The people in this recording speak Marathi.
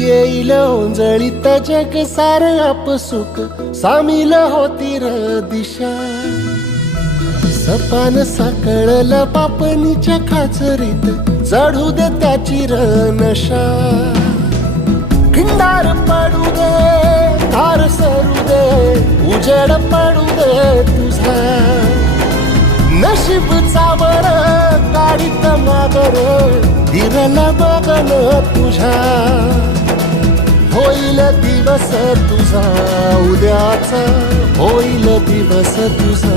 येईल ओंजळीत जग सार आपसुक सामील होती र दिशा. सपान साकळलं पापणीच्या खाचरीत चढू दे त्याची र नशा. खिंडार पडू दे धार सरू दे उजेड पडू दे तुझा. नशीब चावर काढीत मागर धीरल बघन तुझ्या. होईल दिवस तुझा उद्याचा होईल दिवस तुझा.